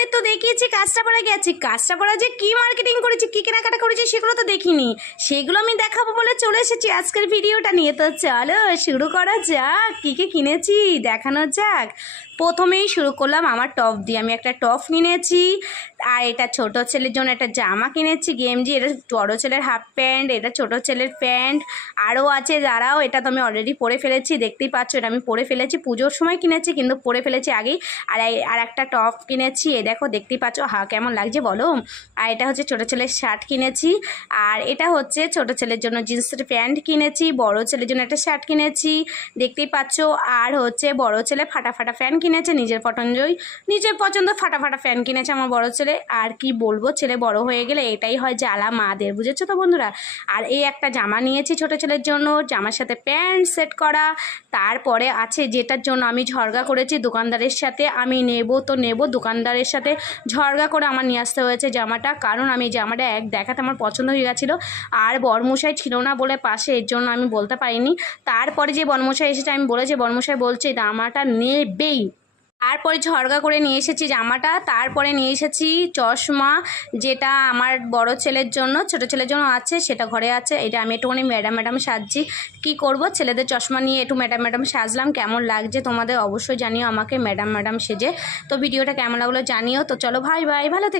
তোমাদের তো দেখিয়েছি কাঁচরাপাড়া গেছি, কাঁচরাপাড়া যে কি মার্কেটিং করেছি, কি কেনাকাটা করেছি সেগুলো তো দেখিনি। সেগুলো আমি দেখাবো বলে চলে এসেছি আজকের ভিডিওটা নিয়ে। তো চলো শুরু করা যাক, কী কী কিনেছি দেখানো যাক। প্রথমেই শুরু করলাম আমার টপ দিয়ে। আমি একটা টপ কিনেছি, আর এটা ছোট ছেলের জন্য একটা জামা কিনেছি গেঞ্জি, এটা বড় ছেলের হাফ প্যান্ট, এটা ছোট ছেলের প্যান্ট। আরও আছে, দাঁড়াও, এটা তো আমি অলরেডি পরে ফেলেছি, দেখতেই পাচ্ছ এটা আমি পরে ফেলেছি, পুজোর সময় কিনেছি কিন্তু পরে ফেলেছি আগেই। আর একটা টপ কিনেছি, এ দেখো দেখতেই পাচ্ছ কেমন লাগছে বলো। আর এটা হচ্ছে ছোটো ছেলের শার্ট কিনেছি, আর এটা হচ্ছে ছোটো ছেলের জন্য জিন্সের প্যান্ট কিনেছি, বড় ছেলের জন্য একটা শার্ট কিনেছি দেখতেই পাচ্ছ। আর হচ্ছে বড় ছেলে ফাটা ফাটা ফ্যান কিনেছে, নিজের পছন্দ ফাটা ফাটা ফ্যান কিনেছে আমার বড় ছেলে। আর কি বলবো, ছেলে বড় হয়ে গেলে এটাই হয় জ্বালা মাদের, বুঝেছো তো বন্ধুরা। আর এই একটা জামা নিয়েছি ছোটো ছেলের জন্য, জামার সাথে প্যান্ট সেট করা। তারপরে আছে যেটার জন্য আমি ঝগড়া করেছি দোকানদারের সাথে, আমি নেব তো নেব, দোকানদারের সাথে ঝগড়া করে আমার নিয়ে আসতে হয়েছে জামাটা, কারণ আমি জামাটা এক দেখাতে আমার পছন্দ হয়ে গেছিলো, আর বরমশাই ছিল না বলে পাশে, এর জন্য আমি বলতে পারিনি। তারপরে যে বরমশাই এসেছে আমি বলেছি, বরমশাই বলছে জামাটা নেবেই। তারপরে ঝরগা করে নিয়ে এসেছি জামাটা। তারপরে নিয়ে এসেছি চশমা, যেটা আমার বড় ছেলের জন্য, ছোট ছেলের জন্য আছে, সেটা ঘরে আছে। এটা আমি একটুখানি ম্যাডাম সাজছি, কি করব, ছেলেদের চশমা নিয়ে একটু ম্যাডাম সাজলাম। কেমন লাগছে তোমাদের অবশ্যই জানিও আমাকে ম্যাডাম সেজে। তো ভিডিওটা কেমন লাগলো জানিও। তো চলো ভাই ভালো থেকে।